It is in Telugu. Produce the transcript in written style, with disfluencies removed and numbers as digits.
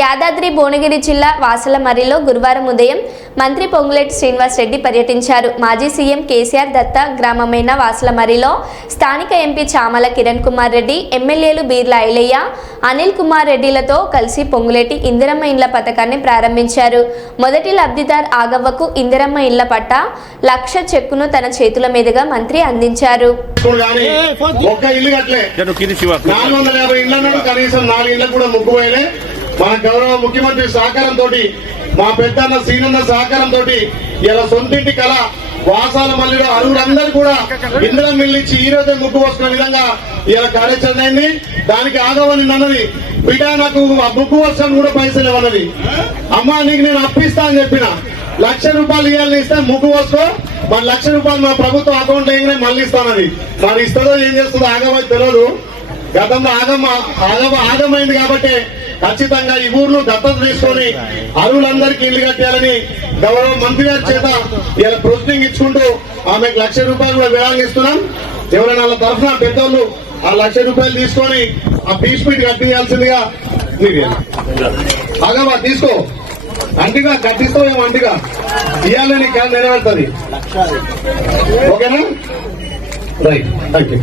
యాదాద్రి భువనగిరి జిల్లా వాసలమర్రిలో గురువారం ఉదయం మంత్రి పొంగులేటి శ్రీనివాస్ రెడ్డి పర్యటించారు. మాజీ సీఎం కేసీఆర్ దత్త గ్రామమైన వాసలమర్రిలో స్థానిక ఎంపీ చామల కిరణ్ కుమార్ రెడ్డి, ఎమ్మెల్యేలు బీర్ల ఐలయ్య, అనిల్ కుమార్ రెడ్డిలతో కలిసి పొంగులేటి ఇందిరమ్మ ఇండ్ల పథకాన్ని ప్రారంభించారు. మొదటి లబ్ధిదార్ ఆగవ్వకు ఇందిరమ్మ ఇళ్ల పట్టా 1,00,000 చెక్కును తన చేతుల మీదుగా మంత్రి అందించారు. మన గౌరవ ముఖ్యమంత్రి సహకారంతో, మా పెద్దన్న సీనన్న సహకారంతో ఇలా సొంతింటి కళ వాసాలమర్రిలో అరువులందరూ కూడా ఇందిరమ్మ ఇల్లు ఇచ్చి ఈ రోజే ముగ్గు వస్తున్న విధంగా ఇలా కార్యాచరణ అయింది. దానికి ఆగవని అన్నది బిడ్డ, నాకు ఆ ముగ్గు వర్షాన్ని కూడా పైసలు ఇవ్వన్నది. అమ్మా నీకు నేను అప్పిస్తా అని చెప్పిన, 1,00,000 రూపాయలు ఇవ్వాలని ఇస్తే ముగ్గు వస్తూ మరి 1,00,000 రూపాయలు మా ప్రభుత్వం అకౌంట్ వేయగానే మళ్ళీ ఇస్తానది. మరి ఇస్తుందో ఏం చేస్తుందో ఆగమని తెలియదు. గతంలో ఆగమైంది కాబట్టి ఖచ్చితంగా ఈ ఊర్లో దత్తత తీసుకొని అరువులందరికీ ఇల్లు కట్టాలని గౌరవ మంత్రి గారి చేత ఇలా ప్రొసీడింగ్ ఇచ్చుకుంటూ ఆమెకు 1,00,000 రూపాయలు కూడా విరాళిస్తున్నాం. ఎవరైనా వాళ్ళ తరఫున పెద్దోళ్ళు ఆ 1,00,000 రూపాయలు తీసుకొని ఆ పీస్ పీట్ కట్టించాల్సిందిగా ఆగమా తీసుకో, అంటిగా కట్టిస్తావు ఏమో, అంటిగా ఇవ్వాలని నెరవేరుతుంది. ఓకేనా? Right, thank you.